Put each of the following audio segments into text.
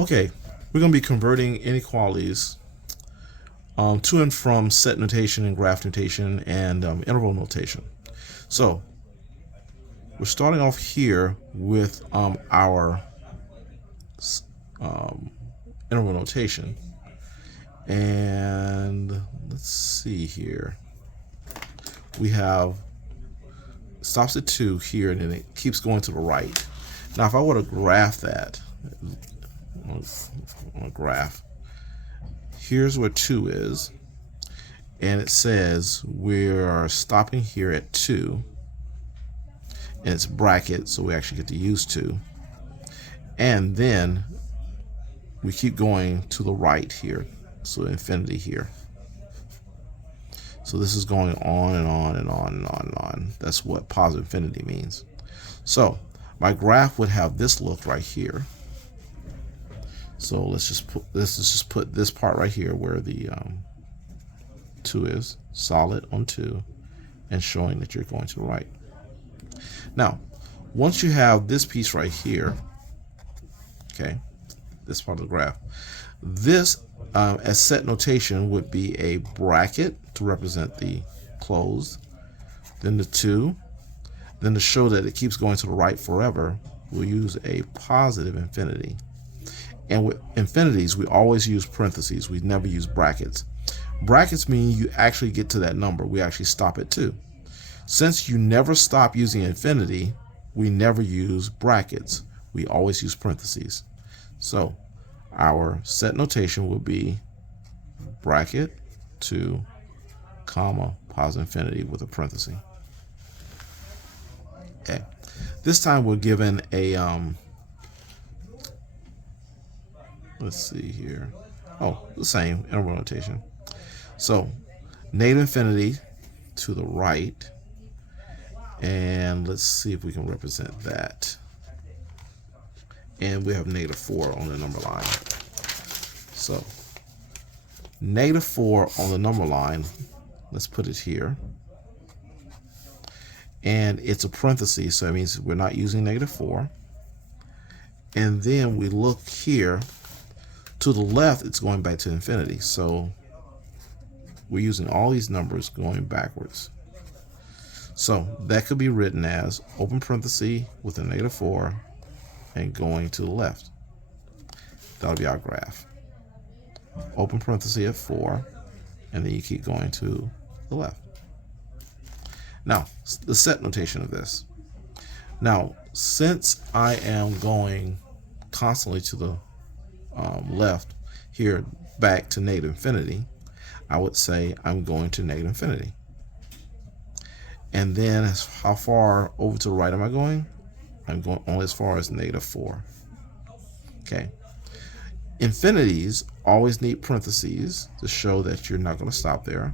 Okay, we're going to be converting inequalities to and from set notation and graph notation and interval notation. So we're starting off here with our interval notation. And let's see here. We have stops at 2 here, and then it keeps going to the right. Now, if I were to graph that, on a graph, here's where 2 is, and it says we're stopping here at 2, and it's bracket, so we actually get to use 2, and then we keep going to the right here, so infinity here. So this is going on and on and on and on and on. That's what positive infinity means. So my graph would have this look right here. So let's just put this part right here where the 2 is, solid on 2, and showing that you're going to the right. Now, once you have this piece right here, okay, this part of the graph, this as set notation would be a bracket to represent the closed, then the 2, then to show that it keeps going to the right forever, we'll use a positive infinity. And with infinities, we always use parentheses. We never use brackets. Brackets mean you actually get to that number. We actually stop at 2. Since you never stop using infinity, we never use brackets. We always use parentheses. So our set notation will be bracket 2, comma, positive infinity with a parenthesis. Okay. This time we're given a let's see here. Oh, the same interval notation. So negative infinity to the right, and let's see if we can represent that. And we have negative 4 on the number line. So negative 4 on the number line, let's put it here. And it's a parenthesis, so that means we're not using negative 4. And then we look here. To the left, it's going back to infinity. So we're using all these numbers going backwards. So that could be written as open parenthesis with a negative 4 and going to the left. That'll be our graph. Open parenthesis at 4, and then you keep going to the left. Now, the set notation of this. Now, since I am going constantly to the left here back to negative infinity, I would say I'm going to negative infinity. And then how far over to the right am I going? I'm going only as far as negative 4. Okay. Infinities always need parentheses to show that you're not going to stop there.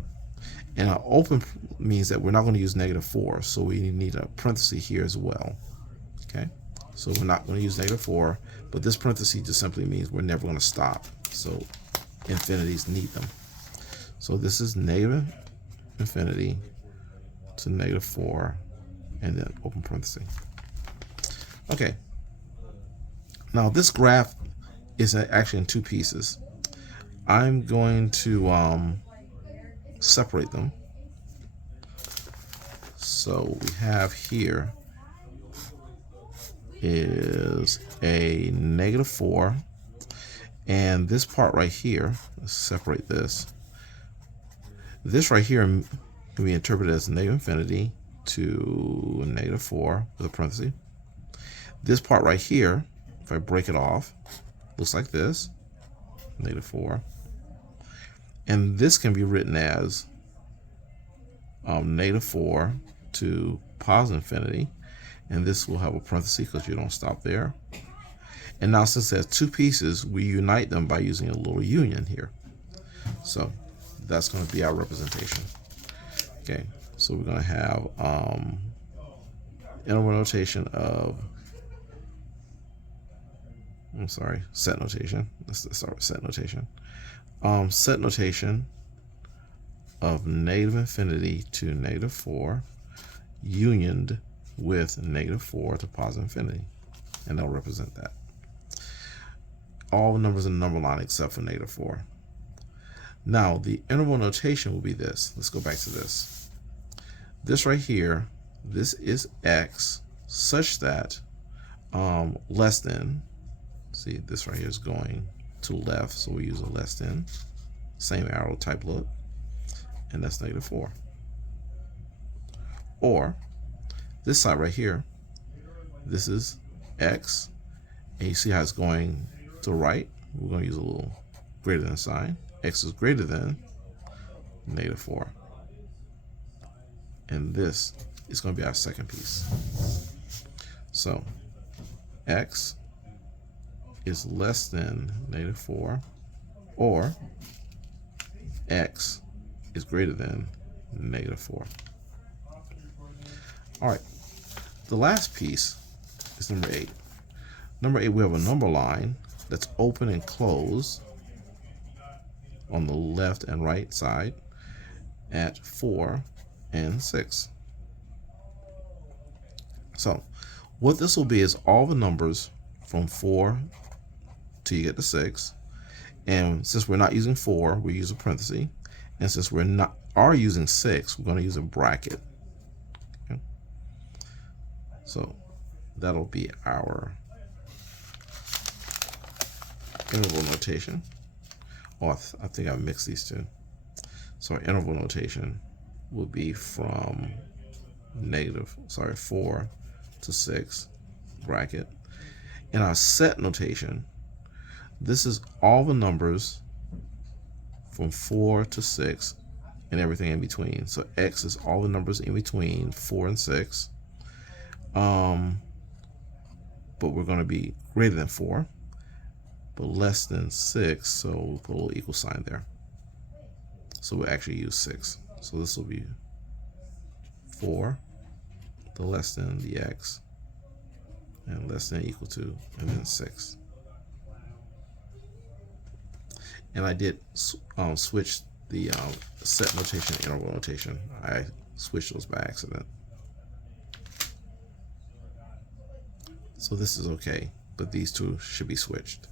And an open means that we're not going to use negative 4, so we need a parenthesis here as well. Okay. So we're not going to use negative 4, but this parenthesis just simply means we're never going to stop. So infinities need them. So this is negative infinity to negative 4, and then open parenthesis. Okay. Now this graph is actually in 2 pieces. I'm going to separate them. So we have here is a negative 4, and this part right here, let's separate this. This right here can be interpreted as negative infinity to negative 4 with a parenthesis. This part right here, if I break it off, looks like this, negative 4. And this can be written as negative 4 to positive infinity. And this will have a parenthesis because you don't stop there. And now since it has 2 pieces, we unite them by using a little union here. So that's going to be our representation. Okay, so we're going to have interval notation of, set notation. Let's start with set notation. Set notation of negative infinity to negative 4 unioned with negative 4 to positive infinity, and they'll represent that. all numbers in the number line except for -4. Now, the interval notation will be this. Let's go back to this. This right here, this is x such that less than, see, this right here is going to the left, so we use a less than, same arrow type look, and that's -4. Or this side right here, this is x, and you see how it's going to the right. We're going to use a little greater than sign. X is greater than -4. And this is going to be our second piece. So x is less than -4, or x is greater than -4. All right, the last piece is number 8. Number 8, we have a number line that's open and closed on the left and right side at 4 and 6. So what this will be is all the numbers from 4 till you get to 6. And since we're not using 4, we use a parenthesis. And since we are using 6, we're going to use a bracket. Okay? So that'll be our interval notation. Oh, I think I mixed these two. So our interval notation will be from 4 to 6 bracket. In our set notation, this is all the numbers from 4 to 6 and everything in between. So x is all the numbers in between 4 and 6. But we're going to be greater than 4, but less than 6, so we'll put a little equal sign there. So we'll actually use 6. So this will be 4, the less than the x, and less than equal to, and then 6. And I did switch the set notation and interval notation. I switched those by accident. So this is okay, but these two should be switched.